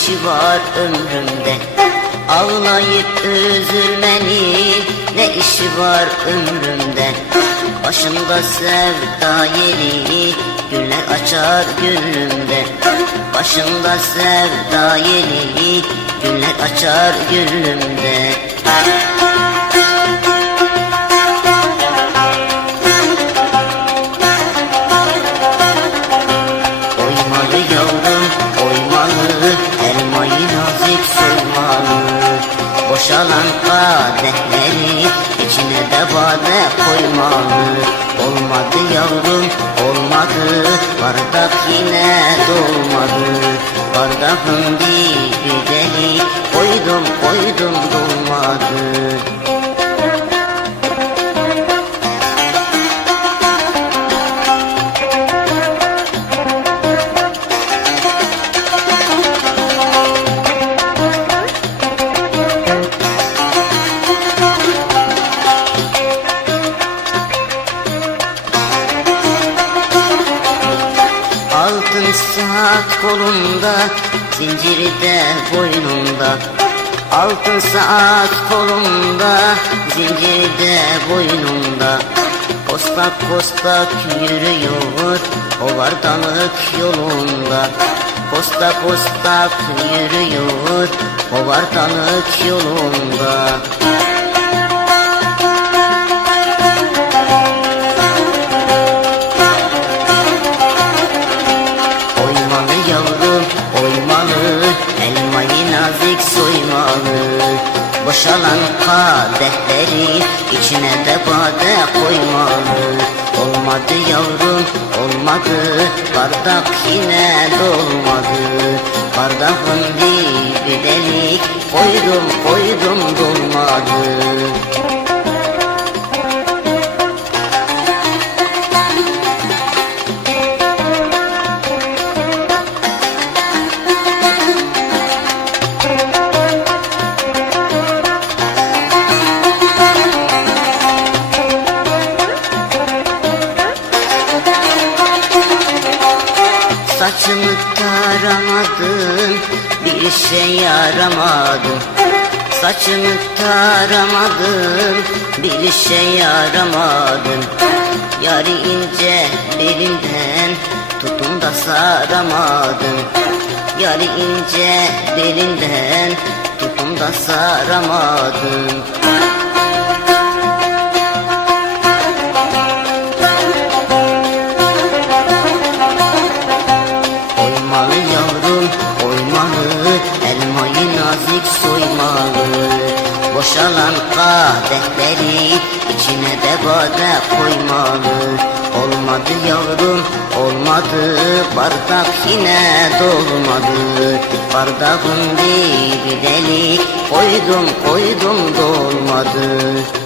işi var ömrümde? Ağlayıp üzülmenin ne işi var ömrümde? Başımda sevda yeri güller açar gülümde. Başımda sevda yeri güller açar gülümde. Oymalı yavrum oymalı, elmayı nazik soymalı. Boşalan kadehleri içine de bade koymalı. Olmadı yavrum olmadı, bardak yine dolmadı. Bardağın dibi delik, koydum koydum dolmadı. Altın saat kolunda, zinciri de boynunda. Altın saat kolunda, zinciri de boynunda. Kostak kostak yürüyor hovardalık yolunda. Kostak kostak yürüyor hovardalık yolunda. Elmayı nazik soymalı. Boşalan kadehleri içine de bade koymalı. Olmadı yavrum olmadı, bardak yine dolmadı. Bardağın dibi delik, koydum koydum dolmadı. Saçımı taramadım, bir şey yaramadım. Saçımı taramadım, bir şey yaramadım. Yarı ince belinden tutun da saramadım. Yarı ince belinden tutun da saramadım. Oymalı yavrum oymalı, elmayı nazik soymalı. Boşalan kadehleri içine de bade koymalı. Olmadı yavrum olmadı, bardak yine dolmadı. Bardağın dibi delik, koydum koydum dolmadı.